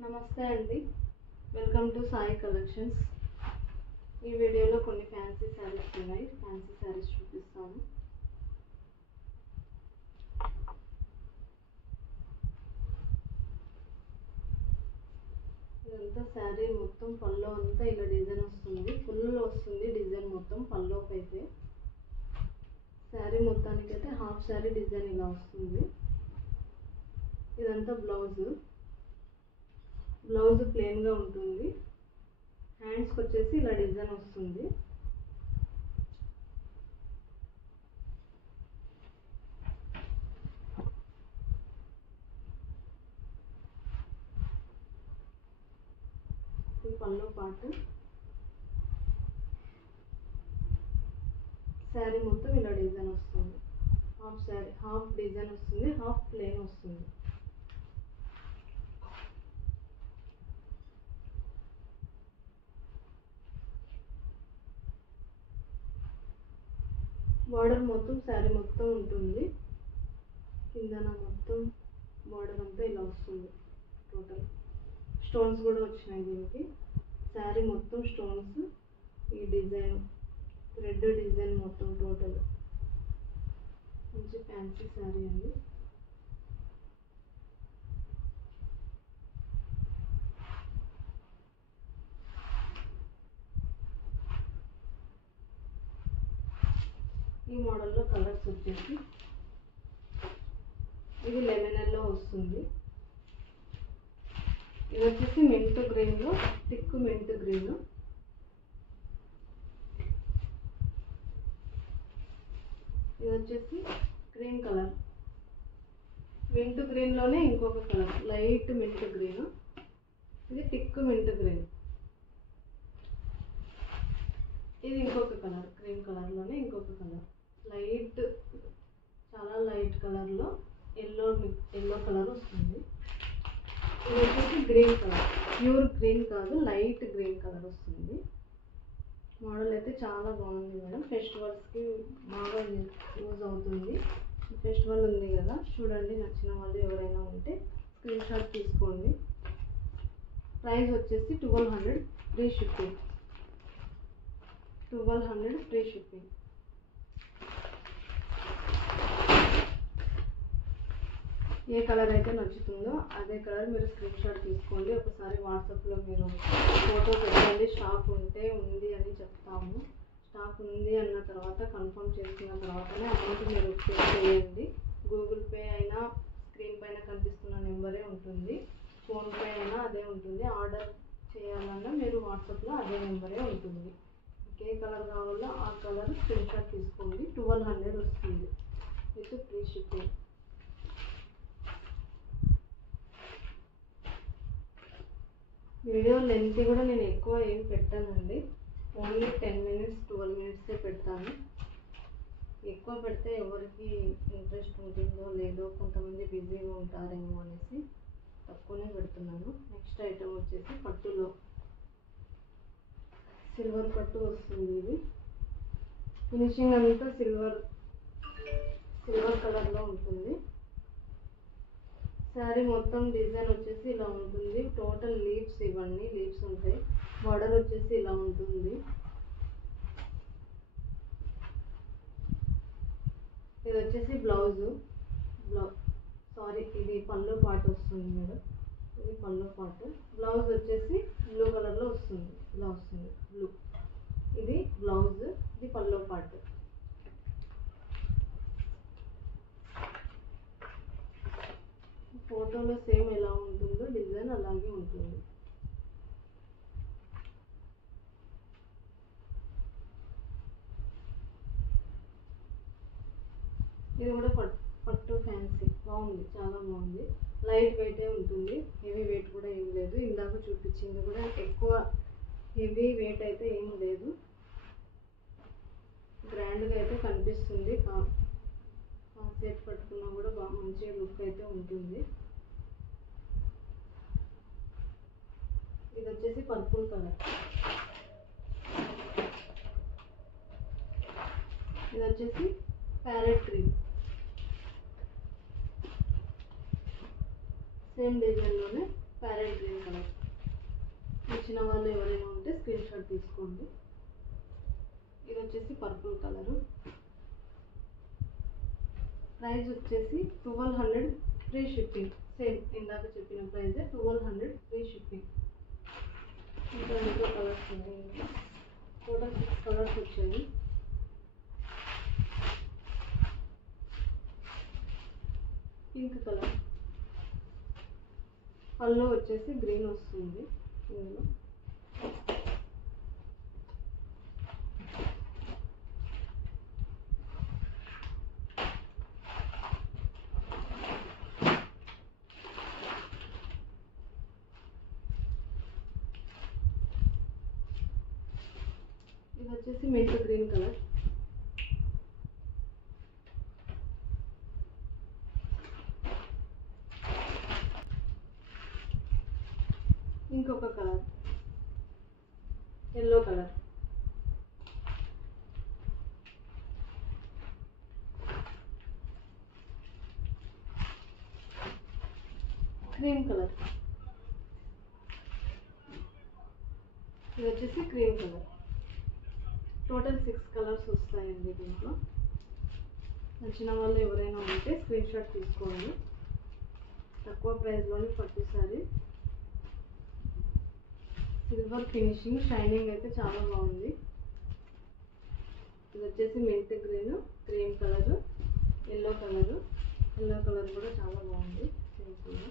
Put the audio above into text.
నమస్తే అండి, welcome to Sai collections. ఈ వీడియోలో కొన్ని ఫ్యాన్సీ శారీస్ ఉన్నాయి. ఫ్యాన్సీ శారీస్ చూపిస్తాను. ఇదంతా శారీ మొత్తం పల్లో అంతా ఇలా డిజైన్ వస్తుంది. ఫుల్ వస్తుంది డిజైన్ మొత్తం పల్లోకి అయితే. శారీ మొత్తానికి అయితే హాఫ్ శారీ డిజైన్ ఇలా వస్తుంది. ఇదంతా బ్లౌజ్ ప్లెయిన్గా ఉంటుంది. హ్యాండ్స్కి వచ్చేసి ఇలా డిజైన్ వస్తుంది. ఈ పళ్ళు పాటు శారీ మొత్తం ఇలా డిజైన్ వస్తుంది. హాఫ్ డిజైన్ వస్తుంది, హాఫ్ ప్లెయిన్ వస్తుంది. బార్డర్ మొత్తం శారీ మొత్తం ఉంటుంది. కిందన మొత్తం బార్డర్ అంతా ఇలా వస్తుంది. టోటల్ స్టోన్స్ కూడా వచ్చినాయి దీనికి. శారీ మొత్తం స్టోన్స్, ఈ డిజైన్ థ్రెడ్ డిజైన్ మొత్తం టోటల్ మంచి ఫ్యాన్సీ శారీ అండి. ఈ మోడల్లో కలర్స్ వచ్చేసి ఇది లెమన్ ఎల్లో వస్తుంది. ఇది వచ్చేసి మెంట్ గ్రీన్లో థిక్ మెంట్ గ్రీన్. ఇది వచ్చేసి గ్రీన్ కలర్, మింట్ గ్రీన్లోనే ఇంకొక కలర్ లైట్ మింట్ గ్రీన్. ఇది థిక్ మింట్ గ్రీన్. ఇది ఇంకొక కలర్ గ్రీన్ కలర్లోనే ఇంకొక కలర్ లైట్, చాలా లైట్ కలర్లో ఎల్లో కలర్ వస్తుంది. ఇది వచ్చేసి గ్రీన్ కలర్, ప్యూర్ గ్రీన్ కాదు, లైట్ గ్రీన్ కలర్ వస్తుంది. మోడల్ అయితే చాలా బాగుంది మేడం. ఫెస్టివల్స్కి బాగా యూజ్ అవుతుంది. ఫెస్టివల్ ఉంది కదా, చూడండి. నచ్చిన వాళ్ళు ఎవరైనా ఉంటే స్క్రీన్ షాట్ తీసుకోండి. ప్రైస్ వచ్చేసి 1200 ఫ్రీ షిప్పింగ్. 1200 free shipping. ఏ కలర్ అయితే నచ్చుతుందో అదే కలర్ మీరు స్క్రీన్ షాట్ తీసుకోండి. ఒకసారి వాట్సాప్లో మీరు ఫోటో పెట్టండి. స్టాక్ ఉంటే ఉంది అని చెప్తాము. స్టాక్ ఉంది అన్న తర్వాత కన్ఫర్మ్ చేసుకున్న తర్వాతనే అమౌంట్ మీరు పే చేయండి. గూగుల్ పే అయినా స్క్రీన్ పైన కనిపిస్తున్న నెంబరే ఉంటుంది, ఫోన్పే అయినా అదే ఉంటుంది. ఆర్డర్ చేయాలన్నా మీరు వాట్సాప్లో అదే నెంబరే ఉంటుంది. ఏ కలర్ కావాలో ఆ కలర్ స్క్రీన్ షాట్ తీసుకోండి. 1200 వస్తుంది with free shipping. Video length కూడా నేను ఎక్కువ ఏం పెట్టానండి. ఓన్లీ 10 minutes 12 minutes పెడతాను. ఎక్కువ పెడితే ఎవరికి ఇంట్రెస్ట్ ఉంటుందో లేదో, కొంతమంది బిజీగా ఉంటారేమో అనేసి తక్కువనే పెడుతున్నాను. నెక్స్ట్ ఐటమ్ వచ్చేసి పట్టులో సిల్వర్ పట్టు వస్తుంది. ఇది ఫినిషింగ్ అంతా సిల్వర్ కలర్లో ఉంటుంది. శారీ మొత్తం డిజైన్ వచ్చేసి ఇలా ఉంటుంది. టోటల్ లీవ్స్, ఇవన్నీ లీవ్స్ ఉంటాయి. బార్డర్ వచ్చేసి ఇలా ఉంటుంది. ఇది వచ్చేసి ఇది పళ్ళు పాటు వస్తుంది మేడం. ఇది పళ్ళు పాటు. బ్లౌజ్ వచ్చేసి బ్లూ కలర్లో వస్తుంది. ఇలా వస్తుంది బ్లూ. ఇది బ్లౌజ్, ఇది పళ్ళు పాటు. ఫోటోలో సేమ్ ఎలా ఉంటుందో డిజైన్ అలాగే ఉంటుంది. ఇది కూడా పట్టు ఫ్యాన్సీ బాగుంది, చాలా బాగుంది. లైట్ వెయిటే ఉంటుంది, హెవీ వెయిట్ కూడా ఏం లేదు. ఇందాక చూపించింది కూడా ఎక్కువ హెవీ వెయిట్ అయితే ఏం లేదు. గ్రాండ్గా అయితే కనిపిస్తుంది. కాసేపు పట్టుకున్నా కూడా బాగా మంచి లుక్ అయితే ఉంటుంది. ఇది వచ్చేసి పర్పుల్ కలర్. ఇది వచ్చేసి ప్యారెట్ గ్రీన్. సేమ్ డిజైన్లోనే ప్యారెట్ గ్రీన్ కలర్. ఇచ్చిన వాళ్ళు ఎవరైనా ఉంటే స్క్రీన్ షాట్ తీసుకోండి. ఇది వచ్చేసి పర్పుల్ కలరు. ప్రైస్ వచ్చేసి 1200 ఫ్రీ షిప్పింగ్. సేమ్ ఇందాక చెప్పిన ప్రైజే 1200 ఫ్రీ షిప్పింగ్. ఇంకా ఇంకో కలర్స్ ఉన్నాయి. టోటల్ 6 కలర్స్ వచ్చాయి. Pink colour. పళ్ళు వచ్చేసి గ్రీన్ వస్తుంది. ఇందులో ఇది వచ్చేసి మెంట్ గ్రీన్ కలర్. ఇంకొక colour yellow colour. Cream colour. ఇది వచ్చేసి క్రీమ్ కలర్. టోటల్ 6 కలర్స్ వస్తాయండి దీంట్లో. నచ్చిన వాళ్ళు ఎవరైనా ఉంటే స్క్రీన్ షాట్ తీసుకోండి. తక్కువ ప్రైస్లోనే పట్టు సారీ. సిల్వర్ ఫినిషింగ్, షైనింగ్ అయితే చాలా బాగుంది. ఇది వచ్చేసి mint green, cream colour, yellow colour. Yellow colour కూడా చాలా బాగుంది సింపుల్గా.